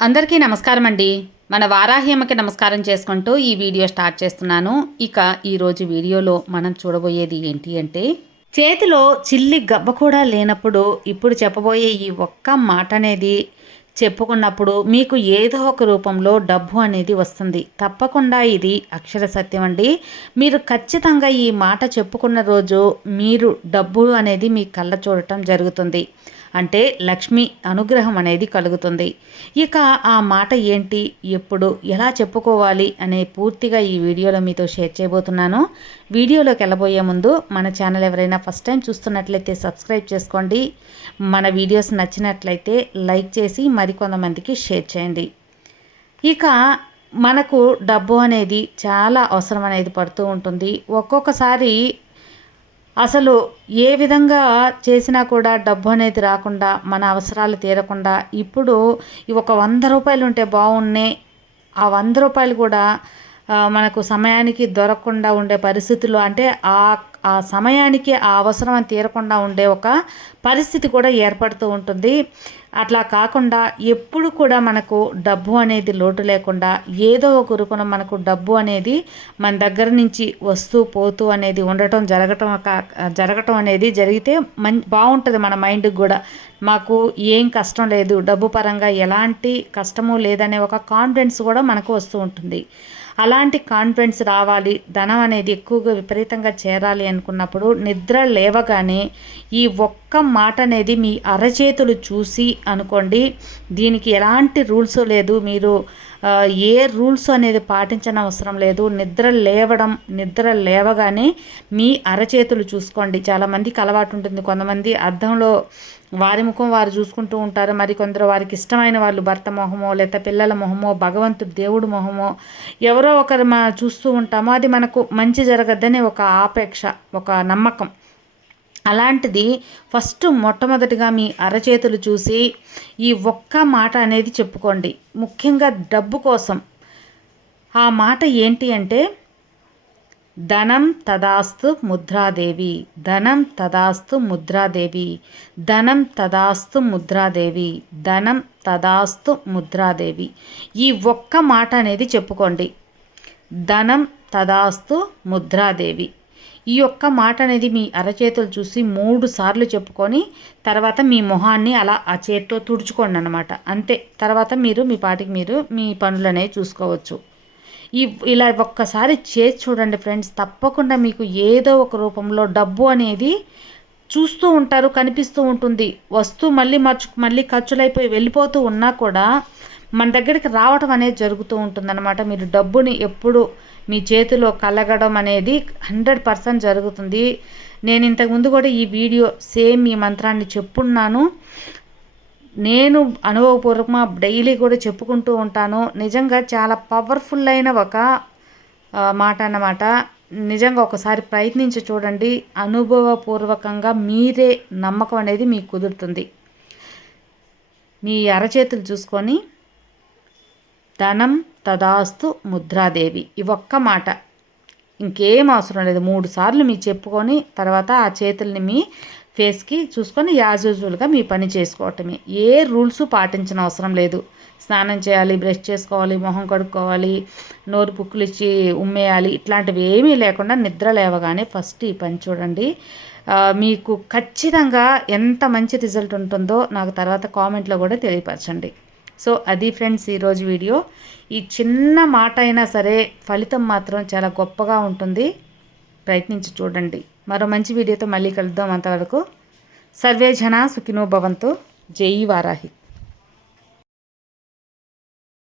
అందరికీ నమస్కారం అండి మన వారాహ్యమ్మకి నమస్కారం చేసుకుంటూ ఈ వీడియో స్టార్ట్ చేస్తున్నాను. ఇక ఈరోజు వీడియోలో మనం చూడబోయేది ఏంటి అంటే చేతిలో చిల్లి గబ్బ కూడా లేనప్పుడు ఇప్పుడు చెప్పబోయే ఈ ఒక్క మాట అనేది చెప్పుకున్నప్పుడు మీకు ఏదో ఒక రూపంలో డబ్బు అనేది వస్తుంది. తప్పకుండా ఇది అక్షర సత్యం అండి. మీరు ఖచ్చితంగా ఈ మాట చెప్పుకున్న రోజు మీరు డబ్బు అనేది మీ కళ్ళ చూడటం జరుగుతుంది. అంటే లక్ష్మి అనుగ్రహం అనేది కలుగుతుంది. ఇక ఆ మాట ఏంటి? ఎప్పుడు? ఎలా చెప్పుకోవాలి? అనే పూర్తిగా ఈ వీడియోలో మీతో షేర్ చేయబోతున్నాను. వీడియోలోకి వెళ్ళబోయే ముందు మన ఛానల్ ఎవరైనా ఫస్ట్ టైం చూస్తున్నట్లయితే సబ్స్క్రైబ్ చేసుకోండి. మన వీడియోస్ నచ్చినట్లయితే లైక్ చేసి మరికొంతమందికి షేర్ చేయండి. ఇక మనకు డబ్బు అనేది చాలా అవసరం అనేది పడుతూ ఉంటుంది. ఒక్కొక్కసారి అసలు ఏ విధంగా చేసినా కూడా డబ్బు అనేది రాకుండా మన అవసరాలు తీరకుండా ఇప్పుడు ఒక వంద రూపాయలు ఉంటే బాగున్నాయి ఆ వంద రూపాయలు కూడా మనకు సమయానికి దొరకకుండా ఉండే పరిస్థితులు అంటే ఆ ఆ సమయానికి ఆ అవసరం తీరకుండా ఉండే ఒక పరిస్థితి కూడా ఏర్పడుతూ ఉంటుంది. అట్లా కాకుండా ఎప్పుడు కూడా మనకు డబ్బు అనేది లోటు లేకుండా ఏదో ఒక రూపంలో మనకు డబ్బు అనేది మన దగ్గర నుంచి వస్తూ పోతూ అనేది ఉండటం జరగటం జరగటం అనేది జరిగితే మం బాగుంటుంది మన మైండ్కి కూడా. మాకు ఏం కష్టం లేదు. డబ్బు పరంగా ఎలాంటి కష్టము లేదనే ఒక కాన్ఫిడెన్స్ కూడా మనకు వస్తూ ఉంటుంది. అలాంటి కాన్ఫిడెన్స్ రావాలి ధనం అనేది ఎక్కువగా విపరీతంగా చేరాలి అనుకున్నప్పుడు నిద్ర లేవగానే ఈ ఒక్క మాట అనేది మీ అరచేతులు చూసి అనుకోండి దీనికి ఎలాంటి రూల్స్ లేదు మీరు ఏ రూల్స్ అనేది పాటించడం అవసరం లేదు. నిద్ర లేవడం నిద్ర లేవగానే మీ అరచేతులు చూసుకోండి. చాలామందికి అలవాటు ఉంటుంది. కొంతమంది అర్థంలో వారి ముఖం వారు చూసుకుంటూ ఉంటారు. మరి కొందరు వారికి ఇష్టమైన వాళ్ళు భర్త మొహమో లేదా పిల్లల మొహమో భగవంతుడు దేవుడు మొహమో ఎవరో ఒకరు మా చూస్తూ ఉంటామో. అది మనకు మంచి జరగద్దని ఒక ఆపేక్ష ఒక నమ్మకం. అలాంటిది ఫస్ట్ మొట్టమొదటిగా మీ అరచేతులు చూసి ఈ ఒక్క మాట అనేది చెప్పుకోండి. ముఖ్యంగా డబ్బు కోసం. ఆ మాట ఏంటి అంటే ధనం తదాస్తు ముద్రాదేవి ధనం తదాస్తు ముద్రాదేవి ధనం తదాస్తు ముద్రాదేవి ధనం తదాస్తు ముద్రాదేవి. ఈ ఒక్క మాట అనేది చెప్పుకోండి. ధనం తదాస్తు ముద్రాదేవి. ఈ యొక్క మాట అనేది మీ అరచేతులు చూసి మూడు సార్లు చెప్పుకొని తర్వాత మీ మొహాన్ని అలా ఆ చేతితో తుడుచుకోండి అనమాట అంతే. తర్వాత మీరు మీ పాటికి మీరు మీ పనులు అనేవి చూసుకోవచ్చు. ఈ ఇలా ఒక్కసారి చేసి చూడండి ఫ్రెండ్స్. తప్పకుండా మీకు ఏదో ఒక రూపంలో డబ్బు అనేది చూస్తూ ఉంటారు కనిపిస్తూ ఉంటుంది. వస్తూ మళ్ళీ మర్చు మళ్ళీ ఖర్చులైపోయి వెళ్ళిపోతూ ఉన్నా కూడా మన దగ్గరికి రావటం అనేది జరుగుతూ ఉంటుందన్నమాట. మీరు డబ్బుని ఎప్పుడు మీ చేతిలో కలగడం అనేది హండ్రెడ్ పర్సెంట్ జరుగుతుంది. నేను ఇంతకుముందు కూడా ఈ వీడియో సేమ్ ఈ మంత్రాన్ని చెప్పున్నాను. నేను అనుభవపూర్వకంగా డైలీ కూడా చెప్పుకుంటూ ఉంటాను. నిజంగా చాలా పవర్ఫుల్ అయిన ఒక మాట అన్నమాట. నిజంగా ఒకసారి ప్రయత్నించి చూడండి. అనుభవపూర్వకంగా మీరే నమ్మకం అనేది మీకు కుదురుతుంది. మీ అరచేతులు చూసుకొని ధనం తదాస్తు ముద్రాదేవి. ఇవొక్క మాట. ఇంకేం అవసరం లేదు. మూడు సార్లు మీ చెప్పుకొని తర్వాత ఆ చేతుల్ని మీ ఫేస్కి చూసుకొని యాజ్ యూజువల్గా మీ పని చేసుకోవటమే. ఏ రూల్స్ పాటించిన అవసరం లేదు. స్నానం చేయాలి బ్రష్ చేసుకోవాలి మొహం కడుక్కోవాలి నోరు పుక్కులు ఇచ్చి ఉమ్మేయాలి ఇట్లాంటివి ఏమీ లేకుండా నిద్ర లేవగానే ఫస్ట్ ఈ పని చూడండి. మీకు ఖచ్చితంగా ఎంత మంచి రిజల్ట్ ఉంటుందో నాకు తర్వాత కామెంట్లో కూడా తెలియపరచండి. సో అది ఫ్రెండ్స్ ఈరోజు వీడియో. ఈ చిన్న మాట అయినా సరే ఫలితం మాత్రం చాలా గొప్పగా ఉంటుంది. ప్రయత్నించి చూడండి. మరో మంచి వీడియోతో మళ్ళీ కలుద్దాం అంతవరకు. సర్వే జన సుఖినో భవంతు. జై వారాహి.